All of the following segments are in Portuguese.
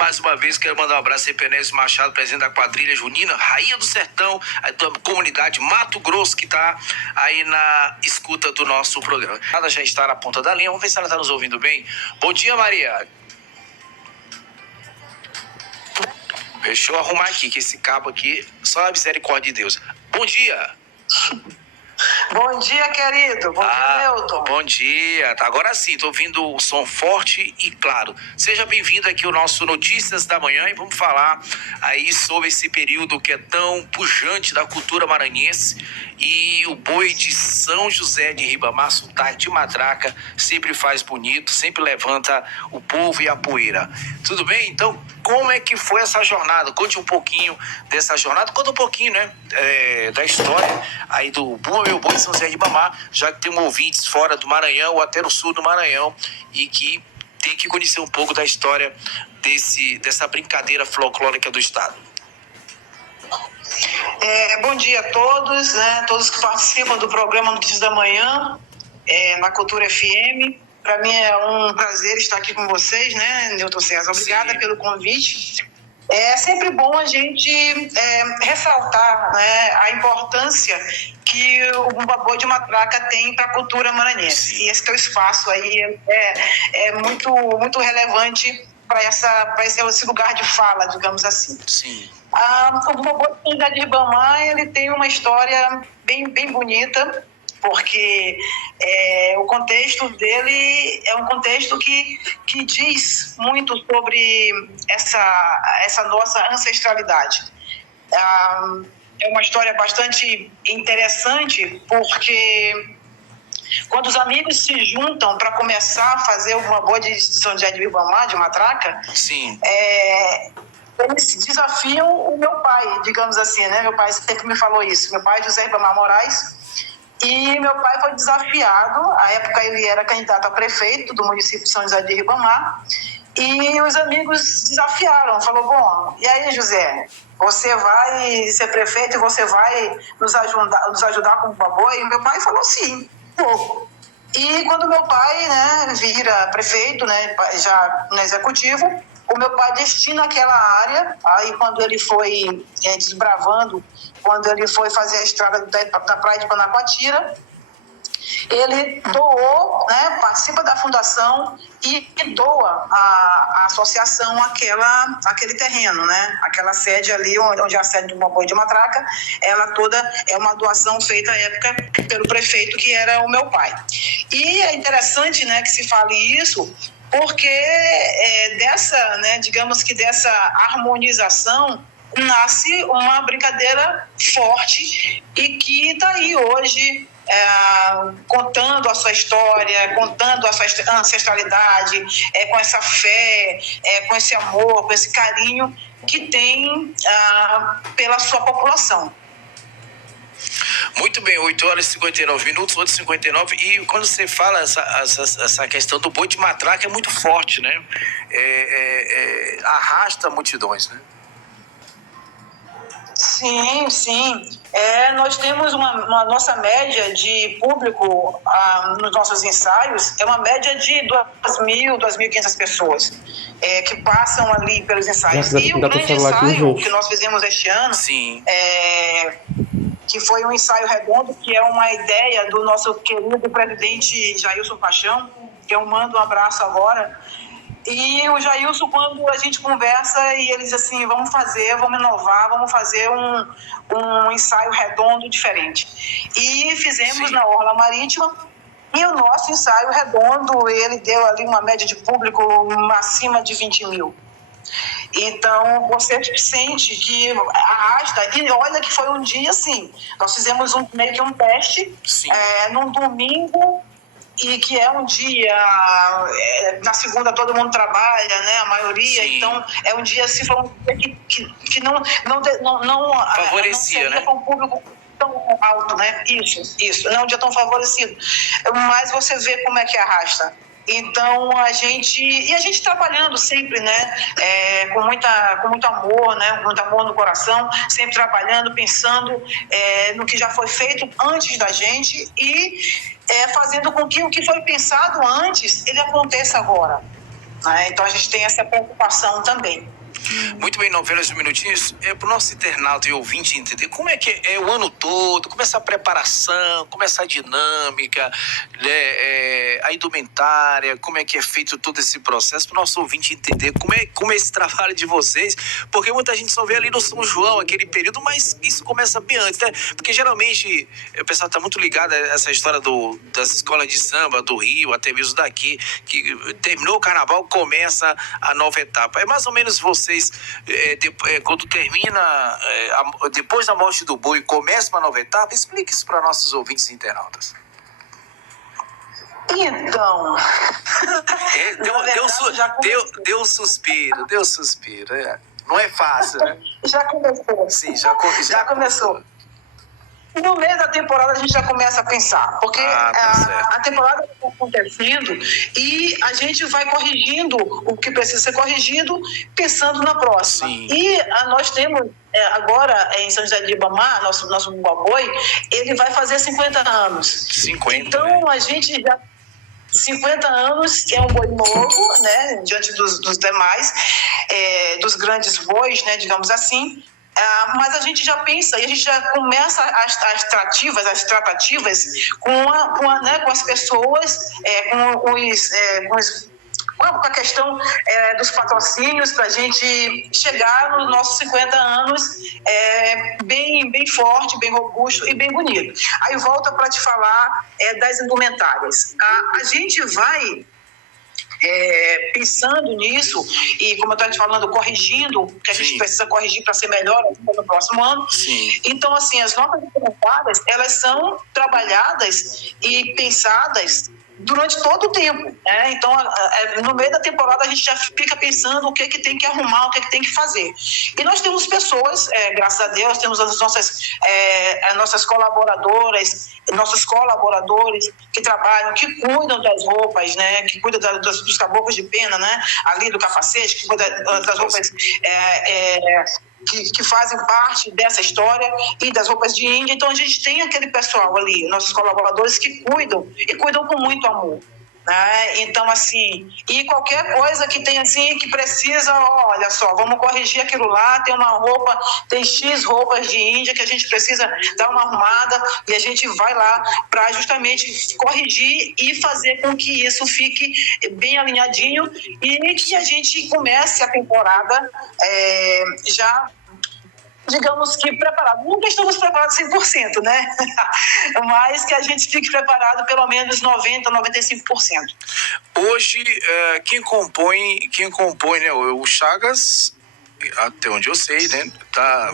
Mais uma vez, quero mandar um abraço aí para Enéas Machado, presidente da quadrilha junina, Rainha do Sertão, a comunidade Mato Grosso, que está aí na escuta do nosso programa. Ela já está na ponta da linha, vamos ver se ela está nos ouvindo bem. Bom dia, Maria. Deixa eu arrumar aqui, que esse cabo aqui, só a misericórdia de Deus. Bom dia. Bom dia, querido. Bom dia, Newton. Bom dia. Agora sim, estou ouvindo o som forte e claro. Seja bem-vindo aqui ao nosso Notícias da Manhã e vamos falar aí sobre esse período que é tão pujante da cultura maranhense e o boi de São José de Ribamar, sotaque de matraca, sempre faz bonito, sempre levanta o povo e a poeira. Tudo bem? Então, como é que foi essa jornada? Conte um pouquinho dessa jornada, conta um pouquinho, né, da história aí do Bumba Meu Boi São José de Ribamar, já que tem ouvintes fora do Maranhão ou até no sul do Maranhão e que tem que conhecer um pouco da história dessa brincadeira folclórica do estado. Bom dia a todos, né, todos que participam do programa Notícias da Manhã, na Cultura FM. Para mim é um prazer estar aqui com vocês, né, Newton César? Obrigada pelo convite. É sempre bom a gente ressaltar, né, a importância que o Bumba Boi de Matraca tem para a cultura maranhense. Sim. E esse teu espaço aí é muito, muito relevante para esse lugar de fala, digamos assim. Sim. O Bumba Boi de Ribamar, ele tem uma história bem, bem bonita, porque o contexto dele é um contexto que diz muito sobre essa nossa ancestralidade. É uma história bastante interessante, porque quando os amigos se juntam para começar a fazer o Bumba Boi de São José de Ribamar, de Matraca, sim, eles desafiam o meu pai, digamos assim, né? Meu pai sempre me falou isso. Meu pai, José Ribamar Moraes, e meu pai foi desafiado. À época ele era candidato a prefeito do município de São José de Ribamar, e os amigos desafiaram, falou, bom, e aí, José, você vai ser prefeito e você vai nos ajudar com o Bumba Boi? E meu pai falou sim, vou. E quando meu pai, né, vira prefeito, né, já no executivo, o meu pai destina aquela área. Aí quando ele foi desbravando, quando ele foi fazer a estrada da praia de Panacoatira, ele doou, né, participa da fundação e doa à associação aquele terreno, né, aquela sede ali, onde é a sede do Bumba Boi de Matraca, ela toda é uma doação feita à época pelo prefeito, que era o meu pai. E é interessante, né, que se fale isso, porque digamos que dessa harmonização nasce uma brincadeira forte e que está aí hoje contando a sua história, contando a sua ancestralidade, com essa fé, com esse amor, com esse carinho que tem pela sua população. Muito bem, 8 horas e 59 minutos, 8h59, e quando você fala essa questão do boi de matraca é muito forte, né? Arrasta multidões, né? Sim, sim. Nós temos uma nossa média de público nos nossos ensaios, é uma média de 2.000, 2.500 pessoas que passam ali pelos ensaios. E o grande ensaio que nós fizemos este ano, sim, que foi um ensaio redondo, que é uma ideia do nosso querido presidente Jailson Paixão, que eu mando um abraço agora. E o Jailson, quando a gente conversa, e ele diz assim, vamos inovar, vamos fazer um ensaio redondo diferente. E fizemos Sim. na Orla Marítima, e o nosso ensaio redondo, ele deu ali uma média de público acima de 20 mil. Então, você sente que arrasta, e olha que foi um dia assim, nós fizemos meio que um teste, num domingo, e que é um dia, na segunda todo mundo trabalha, né, a maioria, Sim. Então é um dia, assim, foi um dia que não favorecia, não, né? Foi um público tão alto, né, isso, não é um dia tão favorecido, mas você vê como é que arrasta. Então a gente trabalhando sempre, né, com muito amor, né, com muito amor no coração, sempre trabalhando, pensando no que já foi feito antes da gente e fazendo com que o que foi pensado antes, ele aconteça agora. né? Então a gente tem essa preocupação também. Muito bem, novelas minutinhos, para o nosso internauta e ouvinte entender como é que é o ano todo, como é essa preparação, como é essa dinâmica, né, a indumentária, como é que é feito todo esse processo, para o nosso ouvinte entender como é esse trabalho de vocês, porque muita gente só vê ali no São João, aquele período, mas isso começa bem antes, né? Porque geralmente o pessoal está muito ligado a essa história das escolas de samba, do Rio, até mesmo daqui, que terminou o carnaval, começa a nova etapa. É mais ou menos vocês, quando termina, depois da morte do boi, começa uma nova etapa? Explique isso para nossos ouvintes internautas. Então, deu um suspiro. Não é fácil, né? Já começou. Sim, já começou. No meio da temporada a gente já começa a pensar, porque a temporada está acontecendo e a gente vai corrigindo o que precisa ser corrigido, pensando na próxima. Sim. E nós temos agora em São José de Ribamar, nosso boi, ele vai fazer 50 anos. 50, então, né? A gente já 50 anos, que é um boi novo, né, diante dos demais, dos grandes bois, né, digamos assim. Mas a gente já pensa e a gente já começa as tratativas com as pessoas, com a questão dos patrocínios, para a gente chegar nos nossos 50 anos bem forte, bem robusto e bem bonito. Aí volta para te falar das indumentárias. A gente vai pensando nisso e, como eu estava te falando, corrigindo, que a gente precisa corrigir para ser melhor no próximo ano. Sim. Então, assim, as nossas indumentárias, elas são trabalhadas e pensadas durante todo o tempo, né? Então, no meio da temporada, a gente já fica pensando o que tem que arrumar, o que tem que fazer. E nós temos pessoas, graças a Deus, temos as nossas colaboradoras, nossos colaboradores que trabalham, que cuidam das roupas, né? Que cuidam dos caboclos de pena, né? Ali do capacete, que cuidam das roupas que fazem parte dessa história e das roupas de índia. Então a gente tem aquele pessoal ali, nossos colaboradores, que cuidam e cuidam com muito amor, né? Então, assim, e qualquer coisa que tem assim, que precisa, olha só, vamos corrigir aquilo lá, tem X roupas de índia que a gente precisa dar uma arrumada, e a gente vai lá para justamente corrigir e fazer com que isso fique bem alinhadinho e que a gente comece a temporada já, digamos que preparado. Nunca estamos preparados 100%, né? Mas que a gente fique preparado pelo menos 90%, 95%. Hoje, quem compõe, né, o Chagas, até onde eu sei, né,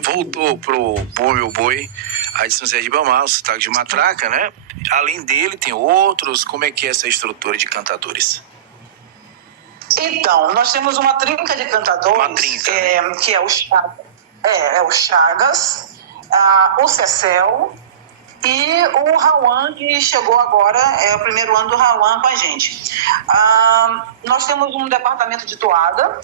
voltou pro Meu Boi, a de São José de Ribamar, o sotaque de matraca, né? Além dele, tem outros. Como é que é essa estrutura de cantadores? Então, nós temos uma trinca de cantadores, uma trinca, né? Que é o Chagas. O Chagas, o Cecel e o Rauan, que chegou agora, é o primeiro ano do Rauan com a gente. Nós temos um departamento de toada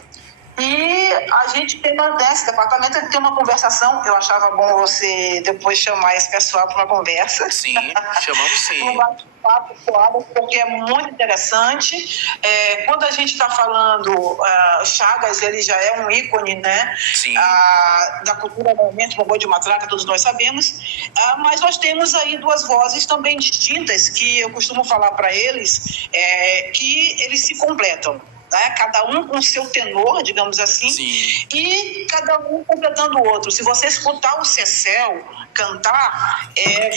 e a gente tem nesse departamento tem uma conversação. Eu achava bom você depois chamar esse pessoal para uma conversa. Sim, chamamos sim. Um bate-papo, porque é muito interessante. Quando a gente está falando, Chagas, ele já é um ícone, né? Sim. Da cultura movimento, o boi de matraca, todos nós sabemos. Mas nós temos aí duas vozes também distintas, que eu costumo falar para eles, que eles se completam. Né? Cada um com seu tenor, digamos assim. Sim. E cada um completando o outro. Se você escutar o Cecel cantar, é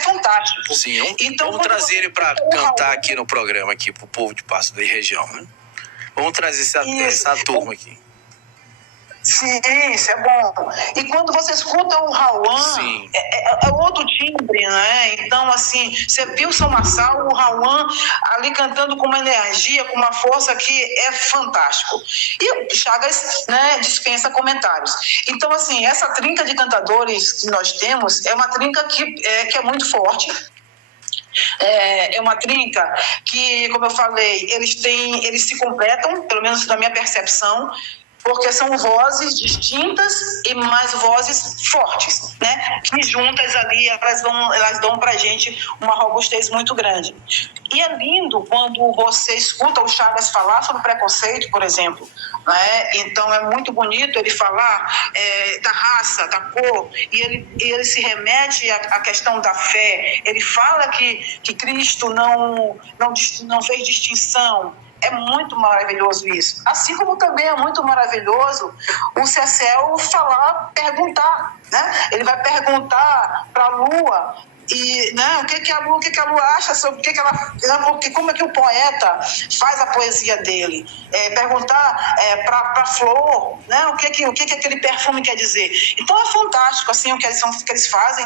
fantástico. Sim, então, vamos trazer ele para cantar aqui no programa, aqui para o povo de Passo da região, né? Vamos trazer essa turma aqui. Sim, isso é bom. E quando você escuta o Rauan, é outro timbre, né? Então, assim, você viu o São Marçal, o Rauan ali cantando com uma energia, com uma força que é fantástico. E o Chagas, né, dispensa comentários. Então, assim, essa trinca de cantadores que nós temos é uma trinca que é muito forte. É uma trinca que, como eu falei, eles se completam, pelo menos na minha percepção. porque são vozes distintas e mais vozes fortes, né? Que juntas ali elas dão para a gente uma robustez muito grande. E é lindo quando você escuta o Chagas falar sobre preconceito, por exemplo, né? Então é muito bonito ele falar da raça, da cor, e ele se remete à questão da fé. Ele fala que Cristo não fez distinção. É muito maravilhoso isso. Assim como também é muito maravilhoso o Cecel perguntar, né? Ele vai perguntar para a Lua e, né, o que a Lua acha sobre como é que o poeta faz a poesia dele. Perguntar para a flor, né, o que aquele perfume quer dizer. Então é fantástico assim, o que eles fazem.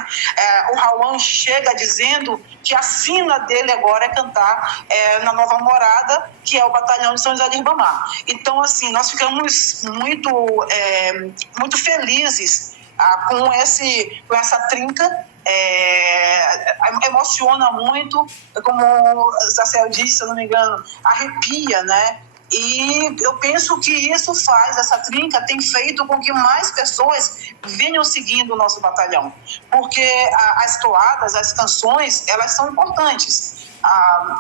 O Rauan chega dizendo que a sina dele agora é cantar na nova morada, que é o Batalhão de São José de Ribamar. Então, assim, nós ficamos muito felizes com essa trinca. Emociona muito, como o Cecel disse, se eu não me engano, arrepia, né? E eu penso que isso essa trinca tem feito com que mais pessoas venham seguindo o nosso batalhão, porque as toadas, as canções, elas são importantes.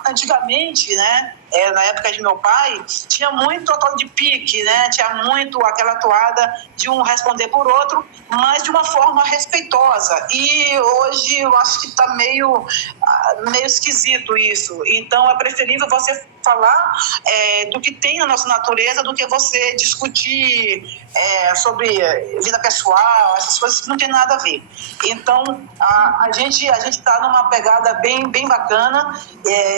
Antigamente, né, na época de meu pai, tinha muito a toada de pique, né? Tinha muito aquela toada de um responder por outro, mas de uma forma respeitosa. E hoje eu acho que está meio esquisito isso. Então é preferível você falar do que tem na nossa natureza do que você discutir sobre vida pessoal, essas coisas que não tem nada a ver. Então a gente está numa pegada bem bacana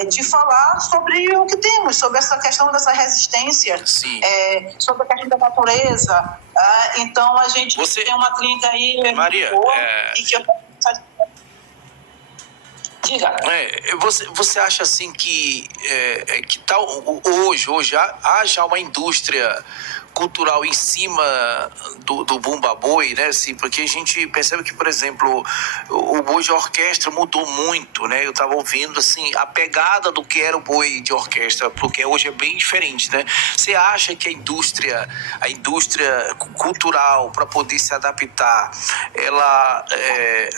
de falar sobre o que temos, sobre essa questão dessa resistência, sobre a questão da natureza. Então a gente tem uma trinca aí, Maria, boa, e que eu... Diga. Você acha assim que tal hoje haja uma indústria cultural em cima do Bumba Boi, né? Assim, porque a gente percebe que, por exemplo, o boi de orquestra mudou muito, né? Eu estava ouvindo assim a pegada do que era o boi de orquestra, porque hoje é bem diferente, né? Você acha que a indústria cultural, para poder se adaptar,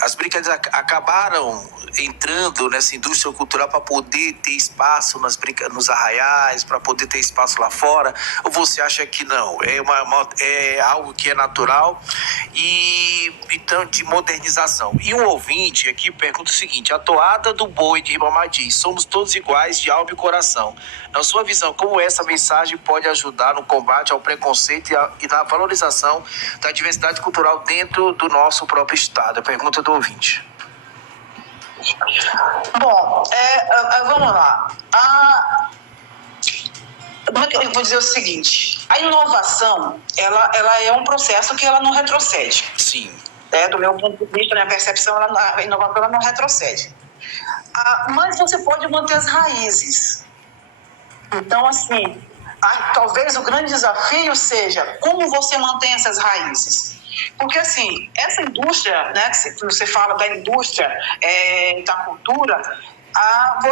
as brincadeiras acabaram entrando nessa indústria cultural para poder ter espaço nos arraiais, para poder ter espaço lá fora? Ou você acha que não? É algo que é natural e então de modernização. E um ouvinte aqui pergunta o seguinte: a toada do boi de Ribamar diz: somos todos iguais de alma e coração. Na sua visão, como essa mensagem pode ajudar no combate ao preconceito e na valorização da diversidade cultural dentro do nosso próprio estado? A pergunta do ouvinte. Bom, vamos lá. Como é que eu vou dizer o seguinte? A inovação, ela é um processo que ela não retrocede. Sim. Do meu ponto de vista, na minha percepção, a inovação ela não retrocede. Mas você pode manter as raízes. Então, assim, talvez o grande desafio seja como você mantém essas raízes. Porque, assim, essa indústria, né, que você fala da indústria da cultura,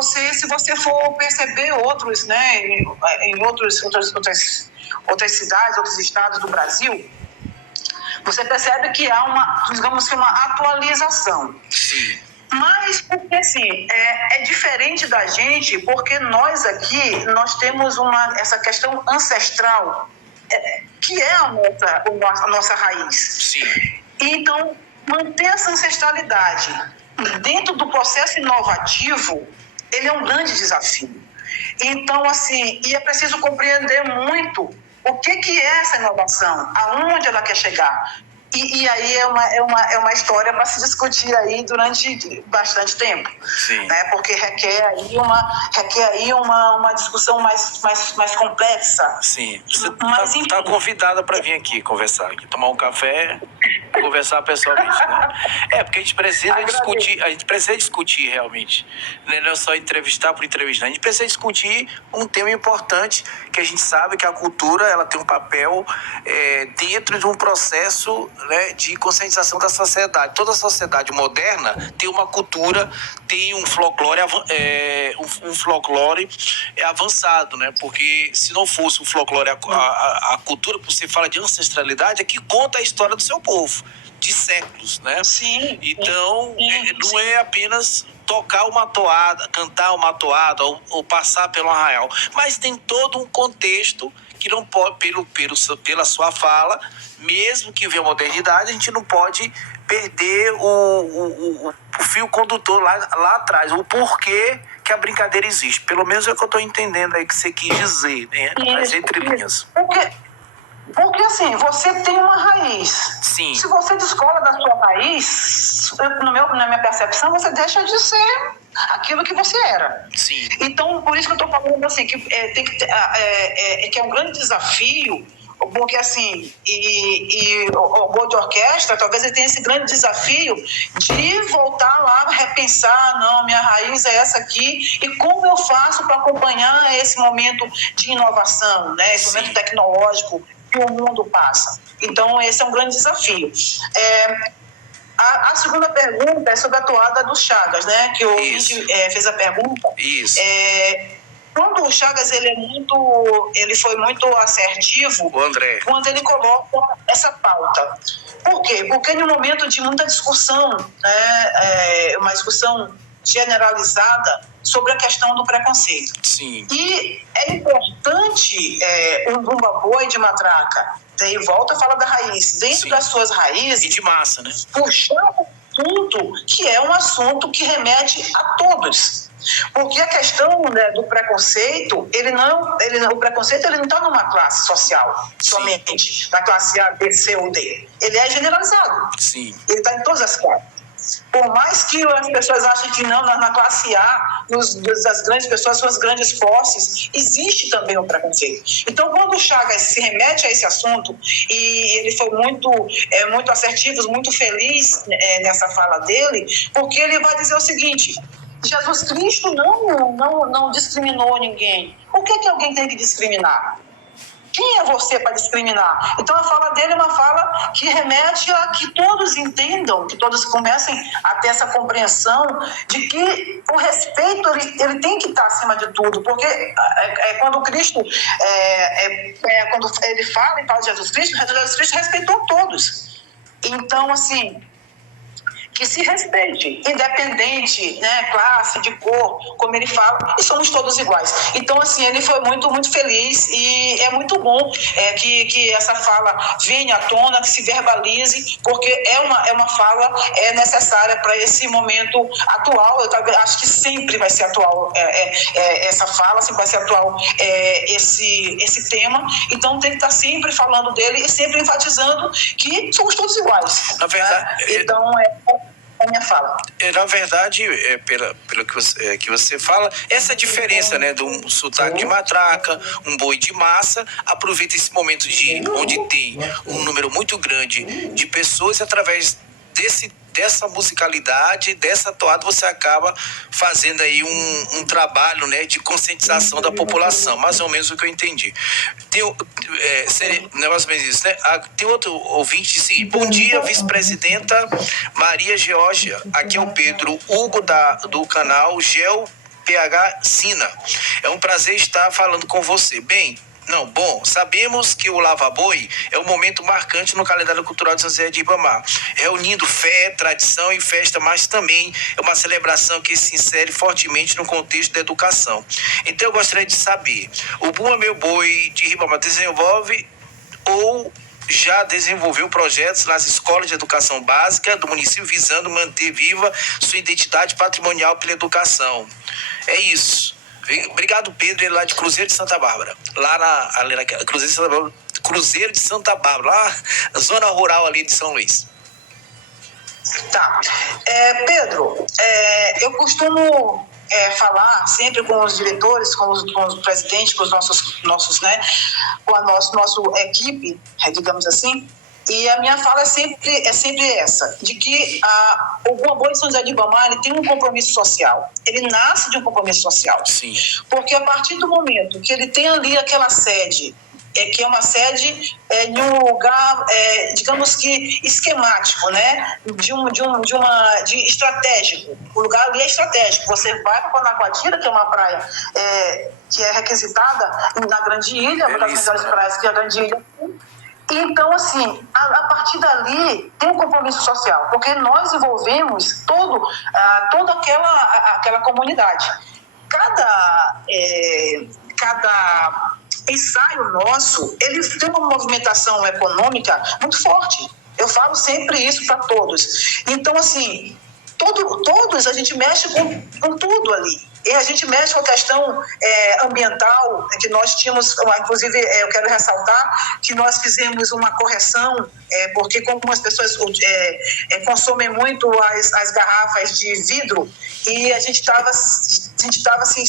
se você for perceber outros, né, em outras cidades, outros estados do Brasil, você percebe que há digamos que uma atualização. Sim. Mas, porque assim, é diferente da gente, porque nós aqui, nós temos essa questão ancestral, que é a nossa raiz. Sim. Então, manter essa ancestralidade dentro do processo inovativo, ele é um grande desafio. Então, assim, e é preciso compreender muito o que é essa inovação, aonde ela quer chegar. E aí é uma história para se discutir aí durante bastante tempo. Sim. Né? Porque requer aí uma discussão mais complexa. Sim. Você está convidada para vir aqui conversar, aqui, tomar um café. conversar pessoalmente, né? Porque a gente precisa discutir realmente. Não é só entrevistar por entrevistar. A gente precisa discutir um tema importante, que a gente sabe que a cultura ela tem um papel dentro de um processo, né, de conscientização da sociedade. Toda sociedade moderna tem uma cultura, tem um folclore, um folclore avançado, né? Porque se não fosse o folclore, a cultura, que você fala de ancestralidade, é que conta a história do seu povo, de séculos, né? Sim. Então, não é apenas tocar uma toada, cantar uma toada ou passar pelo arraial, mas tem todo um contexto que não pode, pela sua fala, mesmo que venha a modernidade, a gente não pode perder o fio condutor lá atrás, o porquê que a brincadeira existe. Pelo menos é o que eu estou entendendo aí que você quis dizer, né? As entrelinhas. Porque assim, você tem uma raiz. Sim. Se você descola da sua raiz, na minha percepção, você deixa de ser aquilo que você era. Sim. Então, por isso que eu estou falando assim, que tem que que é um grande desafio, porque assim, o Boa de Orquestra, talvez ele tenha esse grande desafio de voltar lá, repensar, não, minha raiz é essa aqui, e como eu faço para acompanhar esse momento de inovação, né, esse momento tecnológico que o mundo passa. Então, esse é um grande desafio. A segunda pergunta é sobre a toada do Chagas, né? Que o ouvinte fez a pergunta. Isso. Quando o Chagas ele foi muito assertivo, o André, quando ele coloca essa pauta. Por quê? Porque no momento de muita discussão, né, uma discussão generalizada sobre a questão do preconceito. Sim. E é importante um bumba boi de matraca, daí volta a falar da raiz, dentro Sim. das suas raízes, e de massa, né? puxar um assunto que é um assunto que remete a todos. Porque a questão, né, do preconceito, o preconceito ele não está numa classe social, somente na classe A, B, C ou D. Ele é generalizado. Sim. Ele está em todas as classes. Por mais que as pessoas achem que não, na classe A, das grandes pessoas, suas grandes posses, existe também o preconceito. Então, quando o Chagas se remete a esse assunto, e ele foi muito assertivo, muito feliz nessa fala dele, porque ele vai dizer o seguinte: Jesus Cristo não discriminou ninguém. Por que alguém tem que discriminar? Quem é você para discriminar? Então, a fala dele é uma fala que remete a que todos entendam, que todos comecem a ter essa compreensão de que o respeito ele tem que estar acima de tudo, porque quando Cristo, quando ele fala de Jesus Cristo respeitou todos. Então, assim, que se respeite, independente, né, classe, de cor, como ele fala, e somos todos iguais. Então, assim, ele foi muito, muito feliz e é muito bom que essa fala venha à tona, que se verbalize, porque é uma fala necessária para esse momento atual. Eu acho que sempre vai ser atual essa fala, sempre vai ser atual esse tema. Então, tem que estar sempre falando dele e sempre enfatizando que somos todos iguais. Na verdade, né? Então, a minha fala. Na verdade, pelo que você fala, essa diferença, né, de um sotaque de matraca, um boi de massa, aproveita esse momento onde tem um número muito grande de pessoas, e através dessa musicalidade, dessa toada, você acaba fazendo aí um trabalho, né, de conscientização da população, mais ou menos o que eu entendi. Seria mais ou menos isso, né? Tem outro ouvinte que disse: bom dia, vice-presidenta Maria Geórgia, aqui é o Pedro Hugo do canal Geo PH Sina. É um prazer estar falando com você. Bom, sabemos que o Lava Boi é um momento marcante no calendário cultural de São José de Ribamar, reunindo fé, tradição e festa, mas também é uma celebração que se insere fortemente no contexto da educação. Então eu gostaria de saber, o Bumba Meu Boi de Ribamar desenvolve ou já desenvolveu projetos nas escolas de educação básica do município visando manter viva sua identidade patrimonial pela educação? É isso. Obrigado, Pedro, ele lá de Cruzeiro de Santa Bárbara, Cruzeiro de Santa Bárbara, lá na zona rural ali de São Luís. Tá. Pedro, eu costumo falar sempre com os diretores, com os presidentes, com os nossos, né, com a nossa equipe, digamos assim, E a minha fala é sempre essa, de que o Boi de São José de Ribamar, ele tem um compromisso social. Ele nasce de um compromisso social. Sim. Porque a partir do momento que ele tem ali aquela sede, que é uma sede de um lugar, digamos que esquemático, né? De estratégico. O lugar ali é estratégico. Você vai para Panacoatira, que é uma praia que é requisitada na Grande Ilha, uma das melhores praias que é a Grande Ilha. Então, assim, a partir dali tem um compromisso social, porque nós envolvemos toda aquela comunidade. Cada ensaio nosso, ele tem uma movimentação econômica muito forte. Eu falo sempre isso para todos. Então, assim, todos a gente mexe com tudo ali. E a gente mexe com a questão ambiental, que nós tínhamos, inclusive eu quero ressaltar que nós fizemos uma correção, porque como as pessoas consomem muito as garrafas de vidro, e a gente estava assim,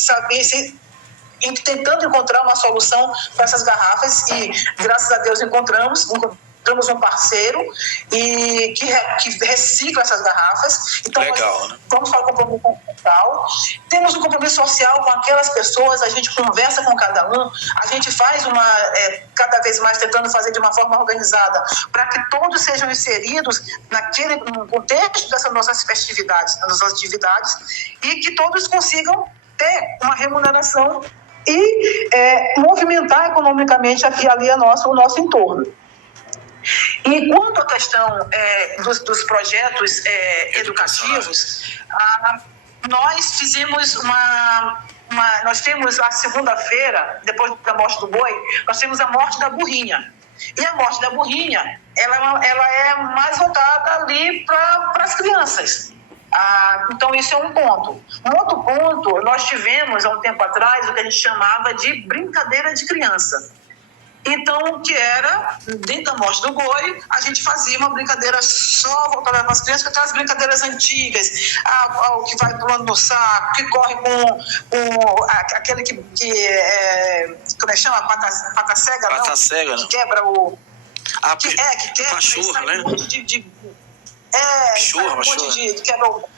tentando encontrar uma solução para essas garrafas, e graças a Deus encontramos um parceiro que recicla essas garrafas. Então, legal, nós vamos para o compromisso social. Temos um compromisso social com aquelas pessoas, a gente conversa com cada um, a gente faz cada vez mais tentando fazer de uma forma organizada, para que todos sejam inseridos no contexto dessas nossas festividades, das nossas atividades, e que todos consigam ter uma remuneração e movimentar economicamente ali o nosso entorno. E quanto à questão dos projetos educativos, nós fizemos nós temos a segunda-feira, depois da morte do boi, nós temos a morte da burrinha. E a morte da burrinha, ela é mais voltada ali para as crianças. Então, isso é um ponto. Um outro ponto, nós tivemos, há um tempo atrás, o que a gente chamava de brincadeira de criança. Então, que era, dentro da morte do boi, a gente fazia uma brincadeira só voltada para as crianças, aquelas brincadeiras antigas, o que vai pulando no saco, que corre com aquele que como é que chama? Pata cega, não? Pata cega, não. Que quebra o... que quebra, pachorra, né? Pachorra. De quebra o...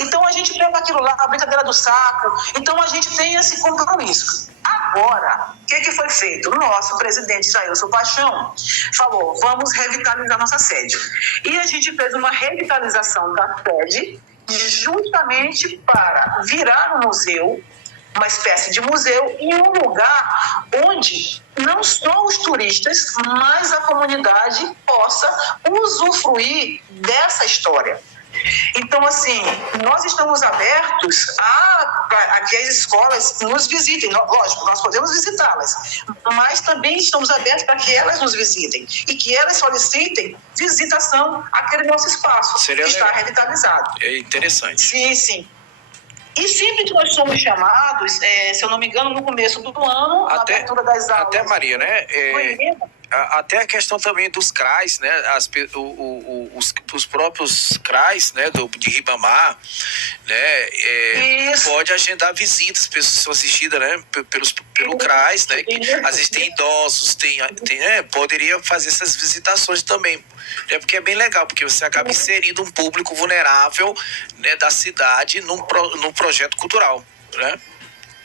Então a gente pega aquilo lá, a brincadeira do saco. Então a gente tem esse compromisso. Agora, o que foi feito? O nosso presidente Jailson Paixão falou: vamos revitalizar nossa sede. E a gente fez uma revitalização da sede justamente para virar um museu, uma espécie de museu, em um lugar onde não só os turistas, mas a comunidade possa usufruir dessa história. Então, assim, nós estamos abertos a que as escolas nos visitem. Lógico, nós podemos visitá-las, mas também estamos abertos para que elas nos visitem e que elas solicitem visitação àquele nosso espaço, que está revitalizado. É interessante. Sim. E sempre que nós somos chamados, se eu não me engano, no começo do ano, na abertura das aulas... Até, Maria, né? Até a questão também dos CRAs, né? Os próprios CRAs, né? De Ribamar, né? Pode agendar visitas, pessoas assistidas, né? Pelo CRAs, né? Às vezes tem idosos, poderia fazer essas visitações também. Porque é bem legal, porque você acaba inserindo um público vulnerável, né, da cidade num projeto cultural, né?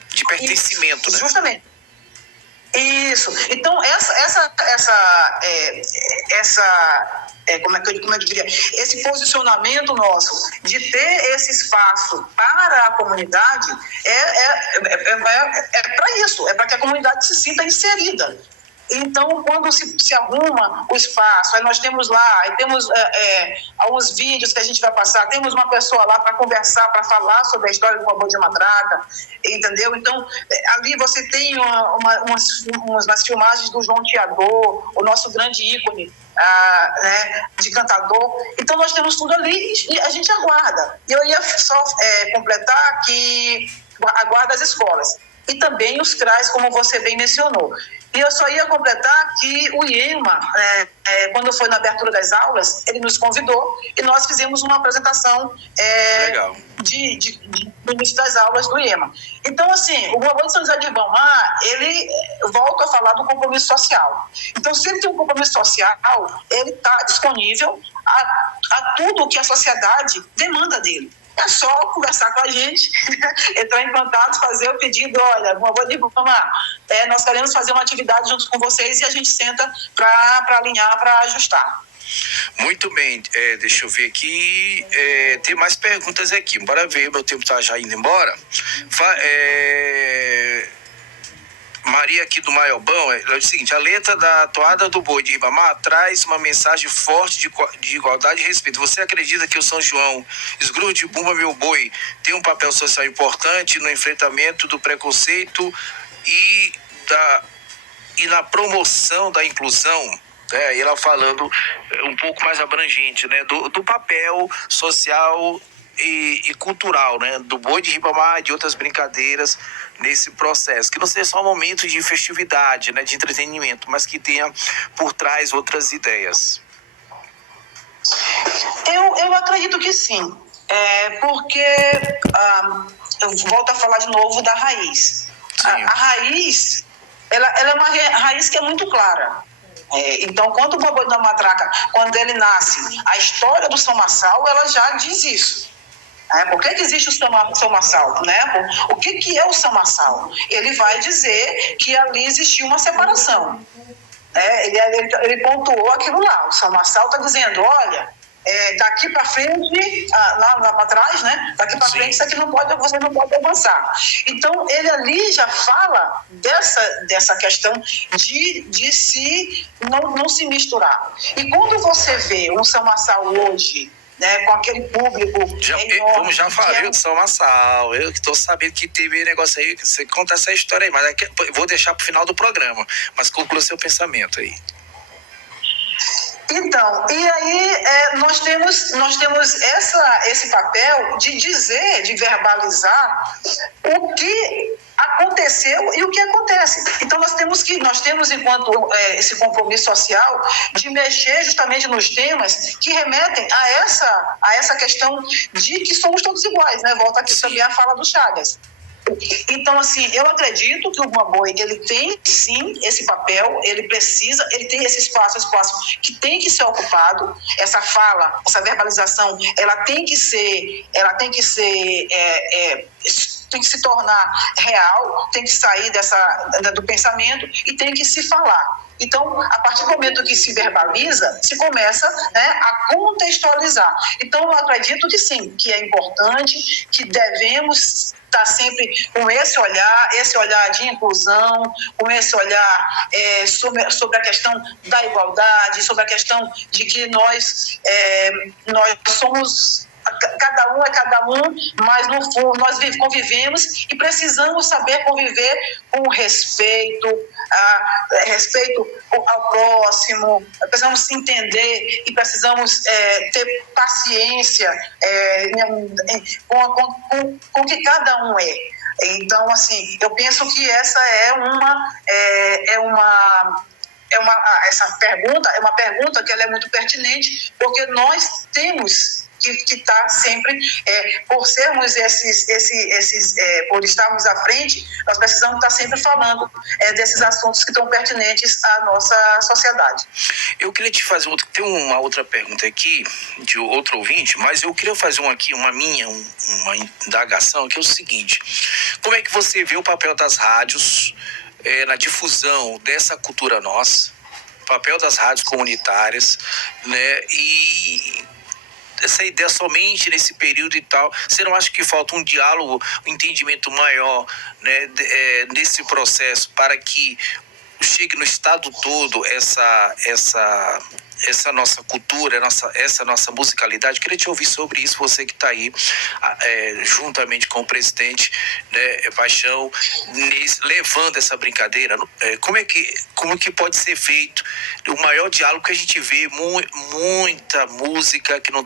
De pertencimento, isso, né? Justamente. Isso. Então, como eu diria, esse posicionamento nosso de ter esse espaço para a comunidade é para isso, é para que a comunidade se sinta inserida. Então, quando se arruma o espaço, aí nós temos lá, aí temos alguns vídeos que a gente vai passar, temos uma pessoa lá para conversar, para falar sobre a história do Boi de Matraca, entendeu? Então, ali você tem umas filmagens do João Tiador, o nosso grande ícone, né, de cantador. Então, nós temos tudo ali e a gente aguarda. Eu ia só completar que aguarda as escolas. E também os CRAs, como você bem mencionou. E eu só ia completar que o IEMA, quando foi na abertura das aulas, ele nos convidou e nós fizemos uma apresentação Legal. do início das aulas do IEMA. Então, assim, o Global de São José de Ribamar, ele volta a falar do compromisso social. Então, se ele tem um compromisso social, ele está disponível a tudo o que a sociedade demanda dele. É só conversar com a gente, entrar em contato, fazer o pedido, olha, vou de Ribamar, nós queremos fazer uma atividade junto com vocês e a gente senta para alinhar, para ajustar. Muito bem, deixa eu ver aqui, tem mais perguntas aqui, bora ver, meu tempo está já indo embora. Maria aqui do Maiobão, ela diz o seguinte: a letra da Toada do Boi de Ribamar traz uma mensagem forte de igualdade e respeito. Você acredita que o São João, esgrude de Bumba Meu Boi, tem um papel social importante no enfrentamento do preconceito e na promoção da inclusão? E ela falando um pouco mais abrangente, né, do papel social e cultural, né, do Boi de Ribamar e de outras brincadeiras nesse processo, que não seja só um momento de festividade, né, de entretenimento, mas que tenha por trás outras ideias. Eu acredito que sim, porque eu volto a falar de novo da raiz. A raiz, ela é uma raiz que é muito clara. Então, quando o Boi da Matraca, quando ele nasce, a história do São Marçal, ela já diz isso. Por que existe o São Marçal? Né? O que é o São Marçal? Ele vai dizer que ali existiu uma separação. Ele pontuou aquilo lá. O São Marçal está dizendo, olha, daqui para frente, lá para trás, né? Daqui para frente, isso aqui você não pode avançar. Então, ele ali já fala dessa questão de se não se misturar. E quando você vê um São Marçal hoje, né, com aquele público enorme... Como já falei do São Marçal, eu estou sabendo que teve negócio aí, você conta essa história aí, mas vou deixar para o final do programa, mas conclua seu pensamento aí. Então, e aí nós temos esse papel de dizer, de verbalizar o que aconteceu e o que acontece. Então, nós temos enquanto esse compromisso social de mexer justamente nos temas que remetem a essa questão de que somos todos iguais, né? Volta aqui também a fala do Chagas. Então, assim, eu acredito que o Bumba Boi, ele tem, sim, esse papel, ele tem esse espaço que tem que ser ocupado, essa fala, essa verbalização, ela tem que se tornar real, tem que sair do pensamento e tem que se falar. Então, a partir do momento que se verbaliza, se começa, né, a contextualizar. Então, eu acredito que sim, que é importante, que devemos estar sempre com esse olhar de inclusão, com esse olhar sobre a questão da igualdade, sobre a questão de que nós somos... Cada um é cada um, mas no fundo nós convivemos e precisamos saber conviver com respeito, respeito ao próximo, precisamos se entender e precisamos ter paciência com o que cada um é. Então, assim, eu penso que essa essa pergunta é uma pergunta que ela é muito pertinente, porque nós temos que está sempre, por sermos por estarmos à frente, nós precisamos estar sempre falando desses assuntos que estão pertinentes à nossa sociedade. Eu queria te fazer tem uma outra pergunta aqui de outro ouvinte, mas eu queria fazer uma indagação, que é o seguinte: como é que você vê o papel das rádios na difusão dessa cultura nossa, o papel das rádios comunitárias, né, e essa ideia somente nesse período e tal? Você não acha que falta um diálogo, um entendimento maior, né, nesse processo, para que chegue no estado todo essa nossa cultura, essa nossa musicalidade? Eu queria te ouvir sobre isso, você que está aí juntamente com o presidente, né, Paixão, levando essa brincadeira. Como que pode ser feito o maior diálogo? Que a gente vê muita música que não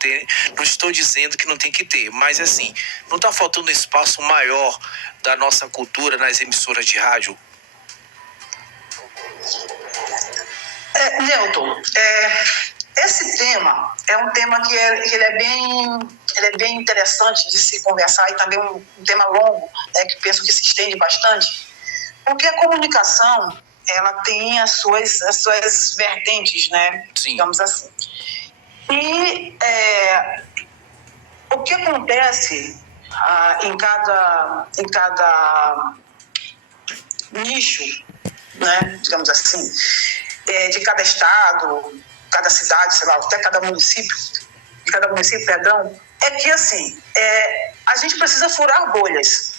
estou dizendo que não tem que ter, mas assim, não está faltando espaço maior da nossa cultura nas emissoras de rádio? Newton, esse tema é um tema que ele é bem interessante de se conversar e também um tema longo, que penso que se estende bastante, porque a comunicação ela tem as suas vertentes, né? Sim. Digamos assim. E o que acontece em cada nicho, né? Digamos assim, de cada estado, cada cidade, sei lá, até cada município, perdão, é que assim, a gente precisa furar bolhas.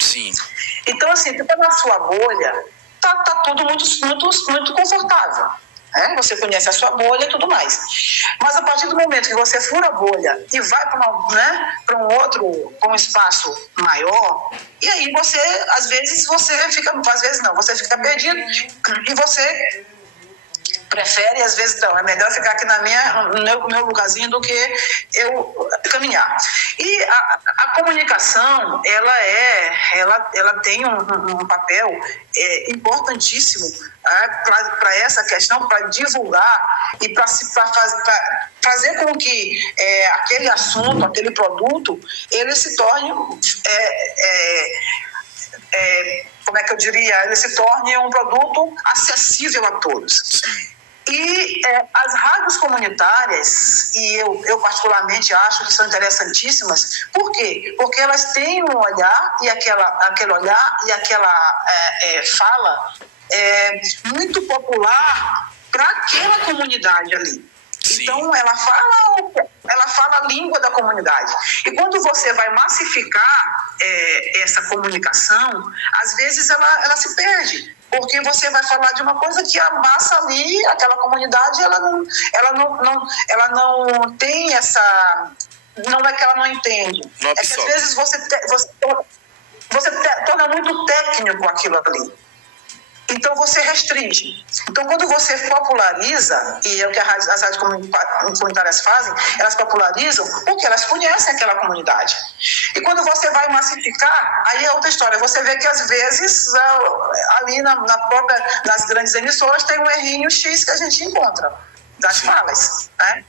Sim. Então, assim, tu tá na sua bolha, tá tudo muito confortável. Você conhece a sua bolha e tudo mais. Mas a partir do momento que você fura a bolha e vai para um espaço maior, e aí às vezes você fica perdido e você prefere, às vezes não, é melhor ficar aqui no meu lugarzinho do que eu caminhar. E a comunicação, ela tem um papel importantíssimo para essa questão, para divulgar e para fazer com que aquele assunto, aquele produto, ele se torne como é que eu diria, ele se torne um produto acessível a todos. E as rádios comunitárias, e eu particularmente acho que são interessantíssimas, por quê? Porque elas têm um olhar, e aquele olhar e aquela fala muito popular para aquela comunidade ali. Sim. Então, ela fala a língua da comunidade. E quando você vai massificar essa comunicação, às vezes ela se perde. Porque você vai falar de uma coisa que a massa ali, aquela comunidade, ela não tem essa... Não é que ela não entende. É que às vezes você torna muito técnico aquilo ali. Então, você restringe. Então, quando você populariza, e é o que as rádios comunitárias fazem, elas popularizam porque elas conhecem aquela comunidade. E quando você vai massificar, aí é outra história. Você vê que, às vezes, ali nas grandes emissoras, tem um errinho X que a gente encontra das falas, né?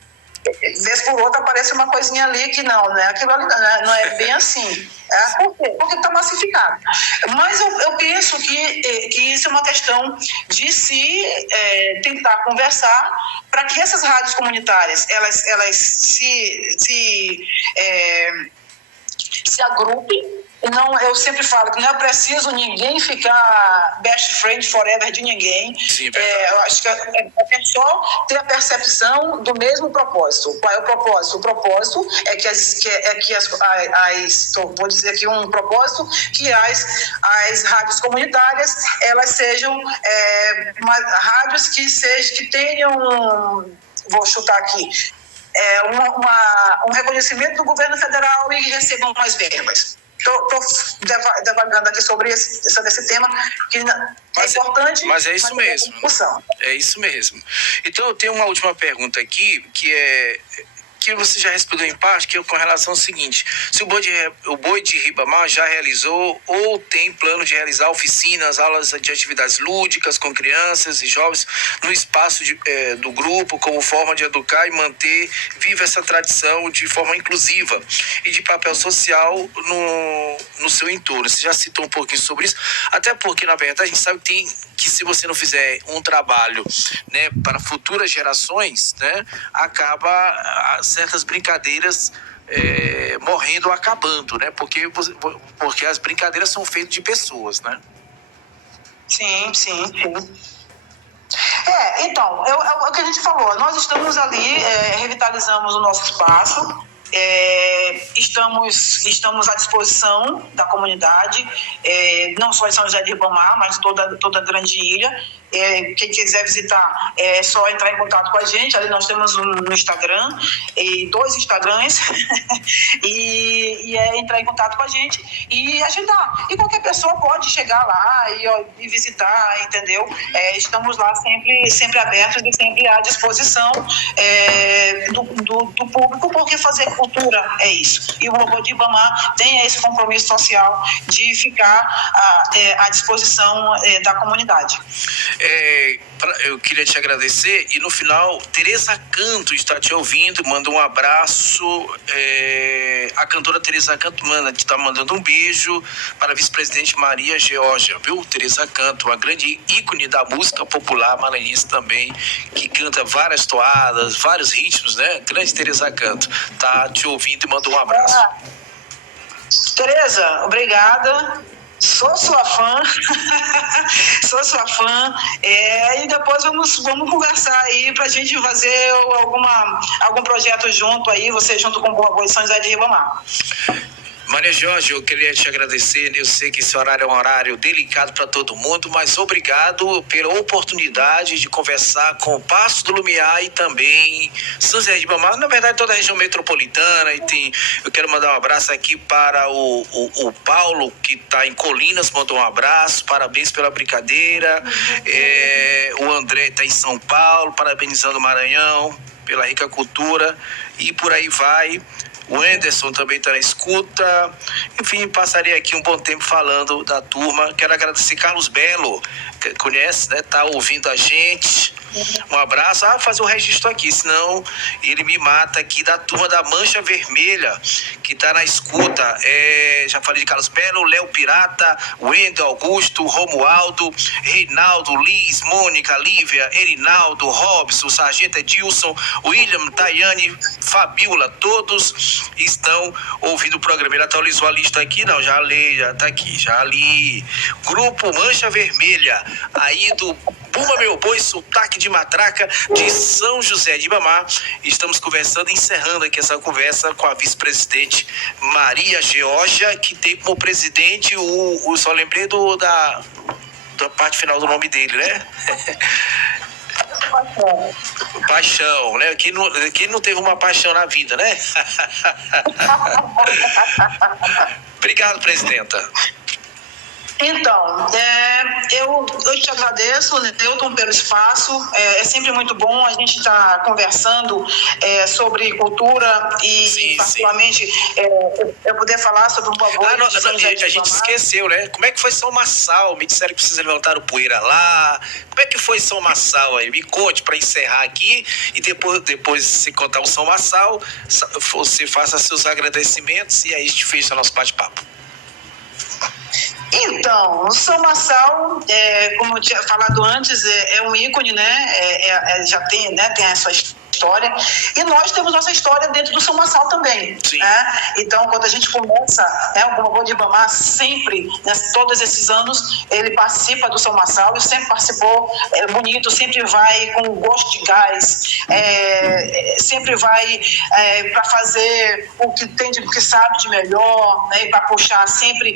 Vez por outra aparece uma coisinha ali que não, né? Aquilo ali não é bem assim. Por quê? Porque está massificado. Mas eu penso que isso é uma questão de se tentar conversar para que essas rádios comunitárias elas se agrupem. Não, eu sempre falo que não é preciso ninguém ficar best friend forever de ninguém. Sim, eu acho que é só ter a percepção do mesmo propósito. Qual é o propósito? O propósito é que vou dizer aqui um propósito, que as rádios comunitárias elas sejam rádios que tenham, vou chutar aqui, um reconhecimento do governo federal e recebam mais verbas. Estou devagando aqui sobre esse tema, que é importante. Mas é isso mesmo. É isso mesmo. Então, eu tenho uma última pergunta aqui, que você já respondeu em parte, que é com relação ao seguinte: se o Boi de Ribamar já realizou ou tem plano de realizar oficinas, aulas de atividades lúdicas com crianças e jovens no espaço do grupo, como forma de educar e manter viva essa tradição de forma inclusiva e de papel social no seu entorno. Você já citou um pouquinho sobre isso, até porque, na verdade, a gente sabe que se você não fizer um trabalho, né, para futuras gerações, né, acaba certas brincadeiras morrendo ou acabando, né? Porque as brincadeiras são feitas de pessoas, né? Sim. Então, é o que a gente falou. Nós estamos ali, revitalizamos o nosso espaço. Estamos à disposição da comunidade, não só em São José de Ribamar, mas toda a grande ilha. Quem quiser visitar, é só entrar em contato com a gente. Ali nós temos um Instagram, 2 Instagrams, e entrar em contato com a gente e agendar. E qualquer pessoa pode chegar lá e visitar, entendeu? Estamos lá sempre abertos e sempre à disposição do público, porque fazer cultura é isso. E o Boi de Ribamar tem esse compromisso social de ficar à disposição da comunidade. Eu queria te agradecer e no final, Tereza Canto está te ouvindo, manda um abraço. A cantora Tereza Canto está mandando um beijo para a vice-presidente Maria Georgia, viu? Tereza Canto, uma grande ícone da música popular maranhense também, que canta várias toadas, vários ritmos, né? Grande Tereza Canto, tá te ouvindo e manda um abraço. Tereza, obrigada. Sou sua fã, sou sua fã, e depois vamos conversar aí pra gente fazer algum projeto junto aí, você junto com Boa Boa e São José de Ribamar. Maria Jorge, eu queria te agradecer, eu sei que esse horário é um horário delicado para todo mundo, mas obrigado pela oportunidade de conversar com o Paço do Lumiar e também São José de Ribamar, na verdade toda a região metropolitana. Eu quero mandar um abraço aqui para o Paulo, que está em Colinas, mandou um abraço, parabéns pela brincadeira. O André está em São Paulo, parabenizando o Maranhão pela rica cultura, e por aí vai. O Anderson também está na escuta. Enfim, passarei aqui um bom tempo falando da turma. Quero agradecer Carlos Belo, que conhece, né? Tá ouvindo a gente. Um abraço. Fazer o registro aqui, senão ele me mata aqui, da turma da Mancha Vermelha, que tá na escuta. Já falei de Carlos Belo, Léo Pirata, Wendel Augusto, Romualdo, Reinaldo, Liz, Mônica, Lívia, Erinaldo, Robson, Sargento Edilson, William, Tayane, Fabiola, todos estão ouvindo o programa. Ele atualizou a lista aqui? Não, já li, já tá aqui, já li. Grupo Mancha Vermelha, aí do Bumba Meu Boi, Sotaque de Matraca, de São José de Ribamar. Estamos conversando, encerrando aqui essa conversa com a vice-presidente Maria Georgia, que tem como presidente só lembrei da parte final do nome dele, né? Paixão, né? Quem não teve uma paixão na vida, né? Obrigado, presidenta. Então, eu te agradeço, Newton, pelo espaço. É sempre muito bom a gente estar conversando sobre cultura e, sim, particularmente, eu poder falar sobre o Boa Boa. A gente esqueceu, né? Como é que foi São Massal? Me disseram que vocês levantaram poeira lá. Como é que foi São Massal aí? Me conte para encerrar aqui, e depois se contar o São Massal, você faça seus agradecimentos e aí a gente fecha o nosso bate-papo. Então, o São Massal, como eu tinha falado antes, é um ícone, né? Já tem, né? Tem a sua história. E nós temos nossa história dentro do São Massal também. Né? Então, quando a gente começa, o Boa Boa de Ribamar sempre, todos esses anos, ele participa do São Massal e sempre participou bonito, sempre vai com gosto de gás, sempre vai para fazer o que tem, o que sabe de melhor, né? E para puxar sempre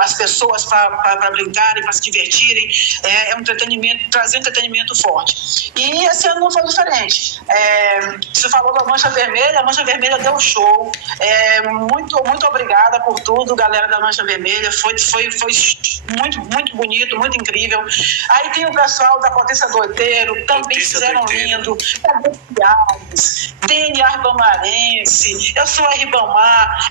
as pessoas para brincarem, para se divertirem. É um entretenimento, trazer um entretenimento forte. E esse ano não foi diferente. Você falou da Mancha Vermelha, a Mancha Vermelha deu um show. Muito obrigada por tudo, galera da Mancha Vermelha. Foi muito, muito bonito, muito incrível. Aí tem o pessoal da Potência do Oiteiro, também fizeram lindo. DNA Ribamarense, eu sou a Ribamar.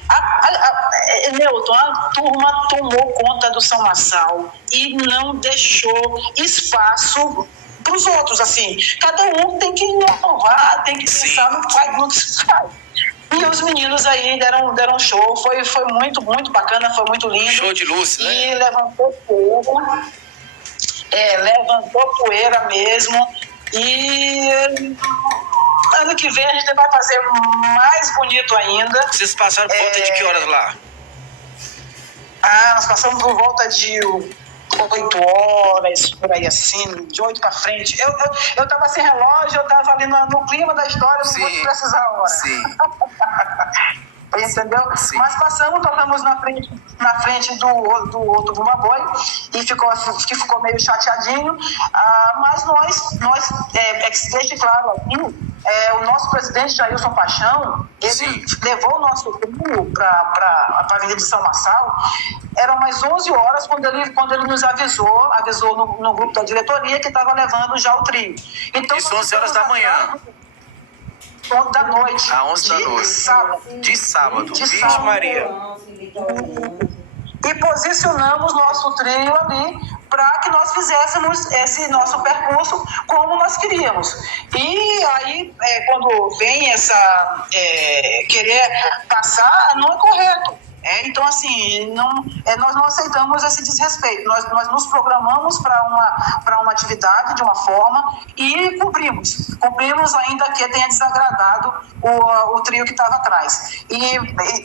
Newton, a turma tomou conta do São Massal e não deixou espaço para os outros, assim. Cada um tem que inovar, tem que pensar no que se faz. E os meninos aí deram show, foi muito, muito bacana, foi muito lindo. Show de luz, né? E levantou poeira mesmo. E ano que vem a gente vai fazer mais bonito ainda. Vocês passaram por volta de que horas lá? Nós passamos por volta de 8 horas, por aí assim, de 8 para frente. Eu tava sem relógio, eu tava ali no clima da história, não vou precisar a hora. Sim. Entendeu? Sim. Mas tocamos na frente do outro Bumba Boi e ficou meio chateadinho. Mas nós que se deixe claro aqui, o nosso presidente Jailson Paixão, ele levou o nosso trio para a Avenida de São Massal. Eram mais 11 horas quando ele nos avisou no grupo da diretoria que estava levando já o trio. Então, isso 11 horas da manhã. 11 da noite. 11 da noite. De sábado. Vixe Maria. E posicionamos nosso trio ali para que nós fizéssemos esse nosso percurso como nós queríamos. E aí, quando vem essa querer passar, não é correto. Então, assim, nós não aceitamos esse desrespeito. Nós nos programamos para uma atividade de uma forma e cumprimos. Cumprimos, ainda que tenha desagradado o trio que estava atrás.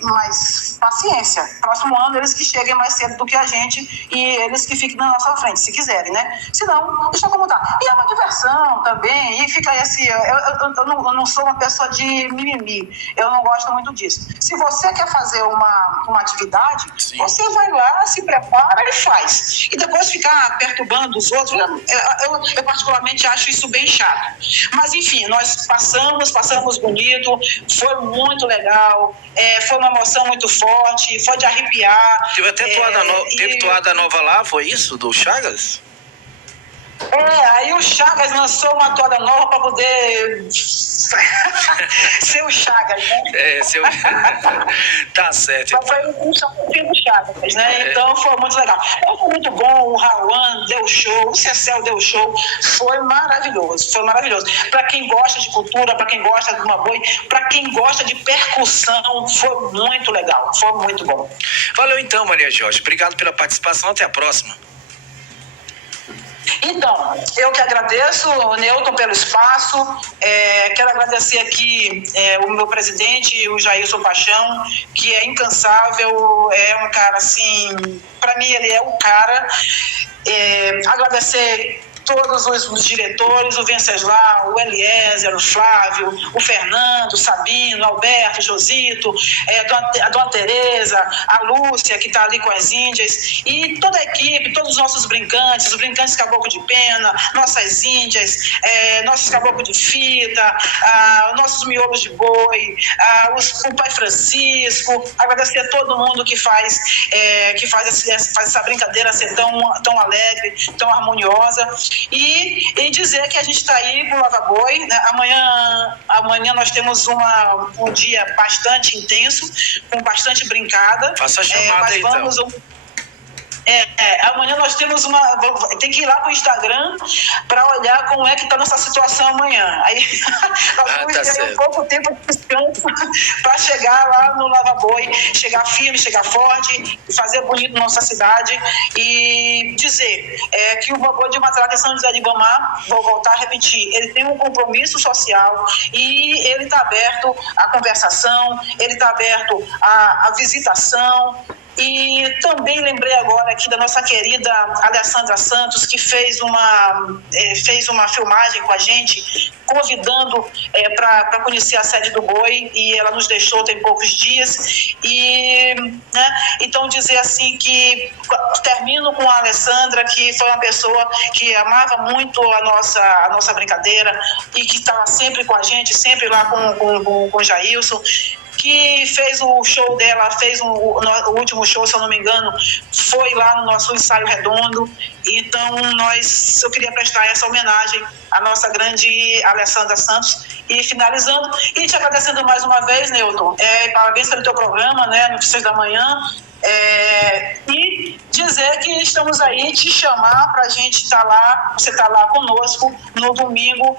Mas paciência. Próximo ano, eles que cheguem mais cedo do que a gente e eles que fiquem na nossa frente, se quiserem, né? Se não, deixa como tá. E é uma diversão também. E fica esse... Eu não sou uma pessoa de mimimi. Eu não gosto muito disso. Se você quer fazer uma atividade, sim, você vai lá, se prepara e faz. E depois ficar perturbando os outros, eu particularmente acho isso bem chato. Mas, enfim, nós passamos bonito, foi muito legal, foi uma emoção muito forte, foi de arrepiar. Teve até teve toada nova lá, foi isso? Do Chagas? Aí o Chagas lançou uma toada nova para poder ser o Chagas, né? Tá certo. Então. Foi um chamativo do Chagas, né? Então foi muito legal. Foi muito bom, o Rauan deu show, o Cecel deu show, foi maravilhoso. Para quem gosta de cultura, para quem gosta de uma boi, para quem gosta de percussão, foi muito legal, foi muito bom. Valeu então, Maria Jorge. Obrigado pela participação, até a próxima. Então, eu que agradeço, Newton, pelo espaço. Quero agradecer aqui o meu presidente, o Jailson Paixão, que é incansável, é um cara assim, para mim ele é o cara. Agradecer todos os diretores, o Venceslau, o Eliezer, o Flávio, o Fernando, o Sabino, o Alberto, o Josito, a Dona Tereza, a Lúcia, que está ali com as índias, e toda a equipe, todos os nossos brincantes, os brincantes caboclo de pena, nossas índias, nossos caboclo de fita, nossos miolos de boi, o Pai Francisco. Agradecer a todo mundo que faz essa brincadeira ser tão alegre, tão harmoniosa. E dizer que a gente está aí pro Lava Boi, né? Amanhã nós temos um dia bastante intenso, com bastante brincada. Faça a chamada aí, então. Amanhã nós temos tem que ir lá pro Instagram para olhar como é que está nossa situação amanhã. Aí nós vamos ter um pouco tempo de descanso para chegar lá no Lava Boi, chegar firme, chegar forte, fazer bonito nossa cidade e dizer que o Boi de Matraca São José de Ribamar, vou voltar a repetir, ele tem um compromisso social e ele está aberto à conversação, ele está aberto à visitação. E também lembrei agora aqui da nossa querida Alessandra Santos, que fez uma filmagem com a gente, convidando para conhecer a sede do Boi, e ela nos deixou tem poucos dias. Então dizer assim que termino com a Alessandra, que foi uma pessoa que amava muito a nossa brincadeira e que estava sempre com a gente, sempre lá com o Jailson, que fez o show dela, fez o último show, se eu não me engano, foi lá no nosso ensaio redondo. Então, eu queria prestar essa homenagem à nossa grande Alessandra Santos. E finalizando, e te agradecendo mais uma vez, Newton, parabéns pelo teu programa, né, Notícias da Manhã, e dizer que estamos aí, te chamar para a gente estar lá, você estar lá conosco no domingo,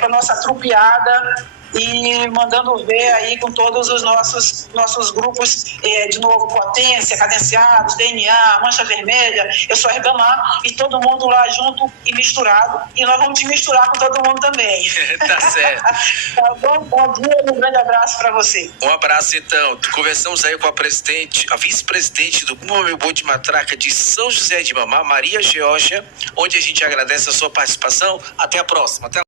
com a nossa trupeada, e mandando ver aí com todos os nossos grupos, de novo, Potência, Cadenciados, DNA, Mancha Vermelha, Eu Sou Ribamar, e todo mundo lá junto e misturado, e nós vamos te misturar com todo mundo também. Tá certo. Tá bom? Bom dia e um grande abraço para você. Um abraço, então. Conversamos aí com a vice-presidente do Meu Boi de Matraca de São José de Ribamar, Maria Geórgia, onde a gente agradece a sua participação. Até a próxima. Até